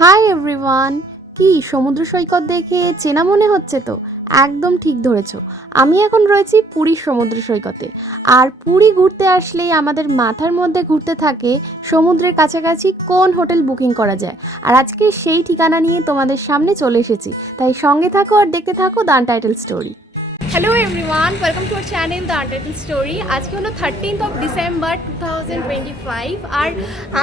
Hi everyone. কি সমুদ্র সৈকত দেখে চেনা মনে হচ্ছে তো? একদম ঠিক ধরেছ। আমি এখন রয়েছি পুরীর সমুদ্র সৈকতে। আর পুরী ঘুরতে আসলেই আমাদের মাথার মধ্যে ঘুরতে থাকে সমুদ্রের কাছাকাছি কোন হোটেল বুকিং করা যায়। আর আজকে সেই ঠিকানা নিয়ে তোমাদের সামনে চলে এসেছি, তাই সঙ্গে থাকো আর দেখতে থাকো the untitled story. Hello everyone, welcome to our channel the untitled story. আজকে হলো 13th ডিসেম্বর 2025 আর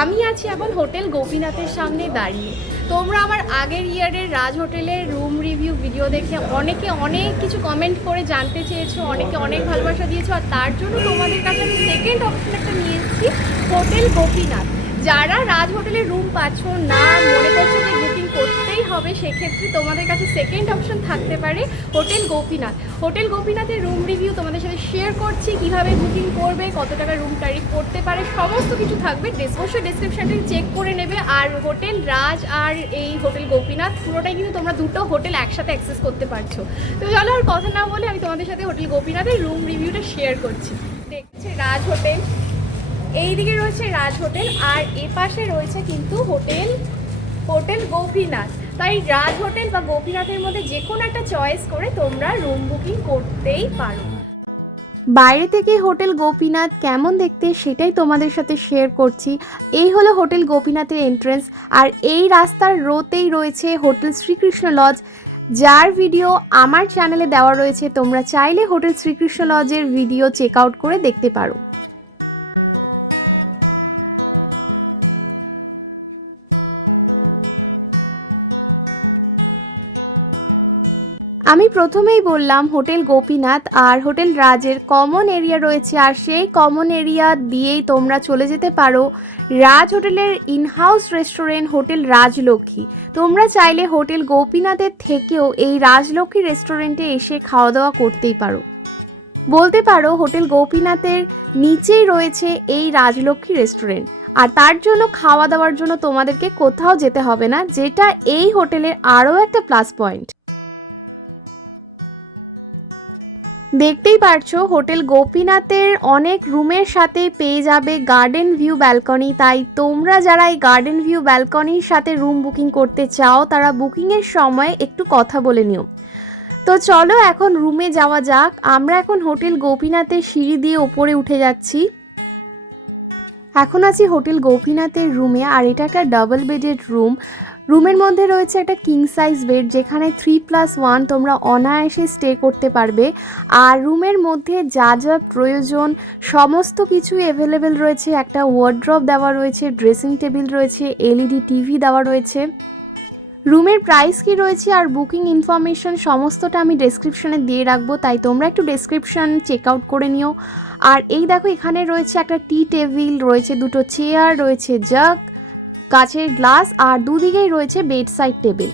আমি আছি এখন হোটেল গোপীনাথের সামনে দাঁড়িয়ে। তোমরা আমার আগের ইয়ারের রাজ হোটেলের রুম রিভিউ ভিডিও দেখে অনেকে অনেক কিছু কমেন্ট করে জানতে চেয়েছো, অনেকে অনেক ভালোবাসা দিয়েছো, আর তার জন্য তোমাদের কাছে আমি সেকেন্ড অপশন একটা নিয়ে এসেছি, হোটেল গোপীনাথ। যারা রাজ হোটেলের রুম পাচ্ছ না, মনে করছো যে বুকিং করতেই হবে, সেক্ষেত্রে তোমাদের কাছে সেকেন্ড অপশন থাকতে পারে হোটেল গোপীনাথ। হোটেল গোপীনাথের রুম রিভিউ তোমাদের সাথে শেয়ার করছি, কিভাবে বুকিং করবে, কত টাকা রুম ট্যারিফ করতে পারে, সমস্ত কিছু থাকবে। অবশ্যই ডেসক্রিপশনটা চেক করে নেবে। আর হোটেল রাজ আর এই হোটেল গোপীনাথ পুরোটাই কিন্তু তোমরা দুটো হোটেল একসাথে অ্যাক্সেস করতে পারছো। তো চলো আর কথা না বলে আমি তোমাদের সাথে হোটেল গোপীনাথের রুম রিভিউটা শেয়ার করছি। দেখছে রাজ হোটেল, এই দিকে রয়েছে রাজ হোটেল আর এ পাশে রয়েছে কিন্তু হোটেল গোপীনাথ। তাই রাজ হোটেল বা গোপীনাথের মধ্যে যে কোনো একটা চয়েস করে তোমরা রুম বুকিং করতেই পারো। বাইরে থেকে হোটেল গোপীনাথ কেমন দেখতে সেটাই তোমাদের সাথে শেয়ার করছি। এই হলো হোটেল গোপীনাথের এন্ট্রেন্স, আর এই রাস্তার রোতেই রয়েছে হোটেল শ্রীকৃষ্ণ লজ, যার ভিডিও আমার চ্যানেলে দেওয়া রয়েছে। তোমরা চাইলে হোটেল শ্রীকৃষ্ণ লজের ভিডিও চেক আউট করে দেখতে পারো। আমি প্রথমেই বললাম হোটেল গোপীনাথ আর হোটেল রাজের কমন এরিয়া রয়েছে, আর সেই কমন এরিয়া দিয়েই তোমরা চলে যেতে পারো রাজ হোটেলের ইনহাউস রেস্টুরেন্ট হোটেল রাজলক্ষ্মী। তোমরা চাইলে হোটেল গোপীনাথের থেকেও এই রাজলক্ষ্মী রেস্টুরেন্টে এসে খাওয়া দাওয়া করতেই পারো। বলতে পারো হোটেল গোপীনাথের নিচেই রয়েছে এই রাজলক্ষ্মী রেস্টুরেন্ট, আর তার জন্য খাওয়া দাওয়ার জন্য তোমাদেরকে কোথাও যেতে হবে না, যেটা এই হোটেলের আরও একটা প্লাস পয়েন্ট। দেখতেই পারছো হোটেল গোপীনাথের অনেক রুমের সাথে পেয়ে যাবে গার্ডেন ভিউ ব্যালকনি। তাই তোমরা যারা এই গার্ডেন ভিউ ব্যালকনির সাথে রুম বুকিং করতে চাও তারা বুকিংয়ের সময় একটু কথা বলে নিও। তো চলো এখন রুমে যাওয়া যাক। আমরা এখন হোটেল গোপীনাথের সিঁড়ি দিয়ে ওপরে উঠে যাচ্ছি। এখন আছি হোটেল গোপীনাথের রুমে, আর এটা একটা ডাবল বেডেড রুম। রুমের মধ্যে রয়েছে একটা কিং সাইজ বেড, যেখানে 3+1 তোমরা অনায়াসে স্টে করতে পারবে। আর রুমের মধ্যে যা যা প্রয়োজন সমস্ত কিছুই অ্যাভেলেবেল রয়েছে। একটা ওয়ার্ড্রপ দেওয়া রয়েছে, ড্রেসিং টেবিল রয়েছে, এলইডি টিভি দেওয়া রয়েছে। রুমের প্রাইস কি রয়েছে আর বুকিং ইনফরমেশন সমস্তটা আমি ডেসক্রিপশনে দিয়ে রাখবো, তাই তোমরা একটু ডেসক্রিপশন চেক আউট করে নিও। আর এই দেখো এখানে রয়েছে একটা টি টেবিল, রয়েছে দুটো চেয়ার, রয়েছে জাগ, কাচের গ্লাস, আর দুদিকেই রয়েছে বেড সাইড টেবিল।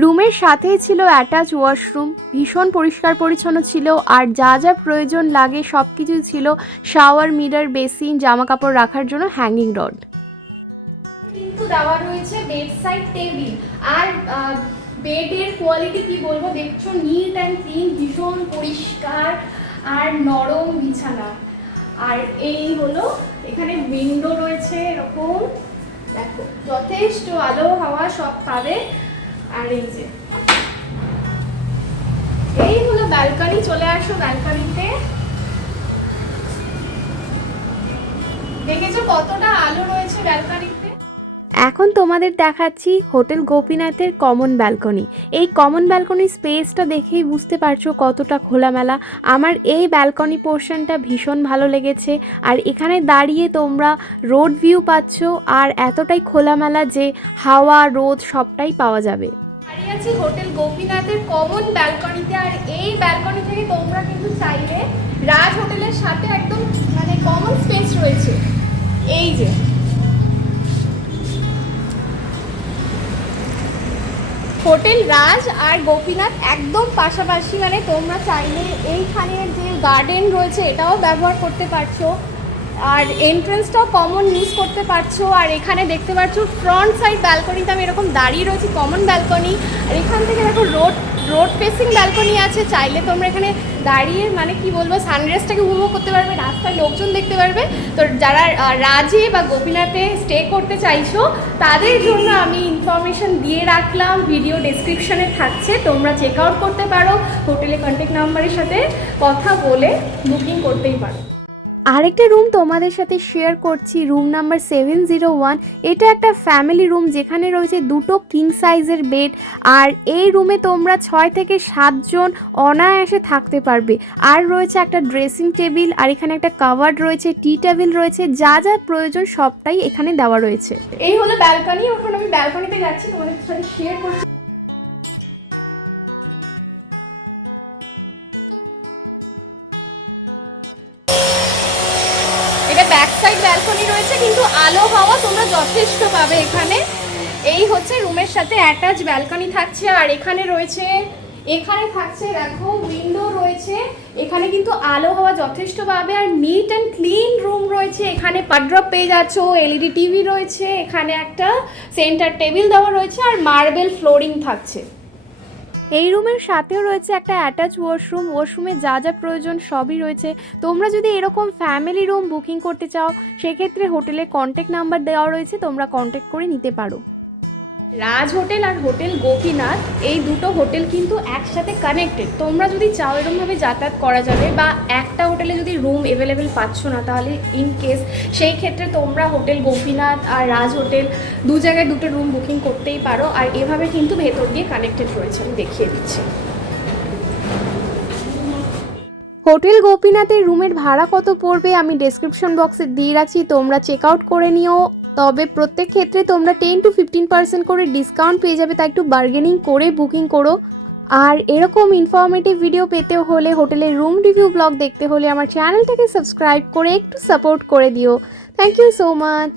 রুমের সাথেই ছিল অ্যাটাচ ওয়াশরুম, ভীষণ পরিষ্কার পরিচ্ছন্ন ছিল। আর যা যা প্রয়োজন লাগে সব কিছুই ছিল, শাওয়ার, মিরর, বেসিন, জামা কাপড় রাখার জন্য হ্যাঙ্গিং রড। কিন্তু দেওয়া রয়েছে বেড সাইড টেবিল। আর বেডের কোয়ালিটি কি বলবো, দেখছো নিট অ্যান্ড ক্লিন, ভীষণ পরিষ্কার আর নরম বিছানা। আর এই হলো এখানে উইন্ডো রয়েছে, এরকম দেখো যথেষ্ট আলো হাওয়া সব পাবে। আর এই হলো ব্যালকনি, চলে আসো ব্যালকনিতে। দেখেছো কতটা আলো রয়েছে ব্যালকনিতে। এখন তোমাদের দেখাচ্ছি হোটেল গোপীনাথের কমন ব্যালকনি। এই কমন ব্যালকনির স্পেসটা দেখেই বুঝতে পারছো কতটা খোলামেলা। আমার এই ব্যালকনি পোর্শনটা ভীষণ ভালো লেগেছে। আর এখানে দাঁড়িয়ে তোমরা রোড ভিউ পাচ্ছ, আর এতটাই খোলামেলা যে হাওয়া রোদ সবটাই পাওয়া যাবে। দাঁড়িয়ে আছি হোটেল গোপীনাথের কমন ব্যালকনিতে, আর এই ব্যালকনি থেকে তোমরা কিন্তু চাইলে রাজ হোটেলের সাথে একদম মানে কমন স্পেস রয়েছে। এই যে হোটেল রাজ আর গোপীনাথ একদম পাশাপাশি, মানে তোমরা চাইলে এইখানের যে গার্ডেন রয়েছে এটাও ব্যবহার করতে পারছো। আর এন্ট্রেন্সটাও কমন ইউজ করতে পারছো। আর এখানে দেখতে পাচ্ছ ফ্রন্ট সাইড ব্যালকনিতে আমি এরকম দাঁড়িয়ে রয়েছি, কমন ব্যালকনি। আর এখান থেকে দেখো রোড ফেসিং ব্যালকনি আছে, চাইলে তোমরা এখানে দাঁড়িয়ে মানে কি বলবো সানরাইজটাকে উপভোগ করতে পারবে, রাস্তায় লোকজন দেখতে পারবে। তো যারা রাজে বা গোপীনাথে স্টে করতে চাইছো তাদের জন্য আমি ইনফরমেশন দিয়ে রাখলাম, ভিডিও ডেসক্রিপশনে থাকছে, তোমরা চেক আউট করতে পারো, হোটেলে কন্ট্যাক্ট নাম্বারের সাথে কথা বলে বুকিং করতেই পারো। আরেকটা রুম তোমাদের সাথে শেয়ার করছি, রুম নাম্বার 701। এটা একটা ফ্যামিলি রুম যেখানে রয়েছে 2টো কিং সাইজের বেড। আর এই রুমে তোমরা 6 থেকে 7 জন অনায়াসে থাকতে পারবে। আর রয়েছে একটা ড্রেসিং টেবিল, আর এখানে একটা কাভার্ড রয়েছে, টি টেবিল রয়েছে, যা যা প্রয়োজন সবটাই এখানে দেওয়া রয়েছে। এই হলো ব্যালকনি, এখন আমি ব্যালকনিতে যাচ্ছি, তোমাদের সাথে শেয়ার করছি। এটা ব্যাক সাইড ব্যালকনি রয়েছে, কিন্তু আলো হাওয়া তোমরা যথেষ্ট পাবে এখানে। এই হচ্ছে রুমের সাথে অ্যাটাচ ব্যালকনি থাকছে। আর এখানে থাকছে দেখো উইন্ডো রয়েছে, এখানে কিন্তু আলো হাওয়া যথেষ্ট পাবে। আর নিট অ্যান্ড ক্লিন রুম রয়েছে, এখানে পাড্রপ পেয়ে যাচ্ছ, এলইডি টিভি রয়েছে, এখানে একটা সেন্টার টেবিল দেওয়া রয়েছে, আর মার্বেল ফ্লোরিং থাকছে। এই রুমের সাথেও রয়েছে একটা অ্যাটাচ ওয়াশরুমে যা যা প্রয়োজন সবই রয়েছে। তোমরা যদি এরকম ফ্যামিলি রুম বুকিং করতে চাও সেক্ষেত্রে হোটেলে কন্ট্যাক্ট নাম্বার দেওয়া রয়েছে, তোমরা কন্ট্যাক্ট করে নিতে পারো। রাজ হোটেল আর হোটেল গোপীনাথ এই দুটো হোটেল কিন্তু একসাথে কানেক্টেড। তোমরা যদি চাও এরকমভাবে যাতায়াত করা যাবে, বা একটা হোটেলে যদি রুম অ্যাভেলেবেল পাচ্ছ না তাহলে ইন কেস সেই ক্ষেত্রে তোমরা হোটেল গোপীনাথ আর রাজ হোটেল দু জায়গায় দুটো রুম বুকিং করতেই পারো। আর এভাবে কিন্তু ভেতর দিয়ে কানেক্টেড রয়েছে, আমি দেখিয়ে দিচ্ছি। হোটেল গোপীনাথের রুমের ভাড়া কত পড়বে আমি ডেসক্রিপশন বক্সে দিয়ে রাখছি, তোমরা চেক আউট করে নিও। তবে প্রত্যেক ক্ষেত্রে তোমরা 10 to 15% করে ডিসকাউন্ট পেয়ে যাবে, তাই একটু বার্গেনিং করে বুকিং করো। আর এরকম ইনফরমেটিভ ভিডিও পেতে হলে, হোটেলের রুম রিভিউ ব্লগ দেখতে হলে আমার চ্যানেলটাকে সাবস্ক্রাইব করে একটু সাপোর্ট করে দিও। Thank you so much.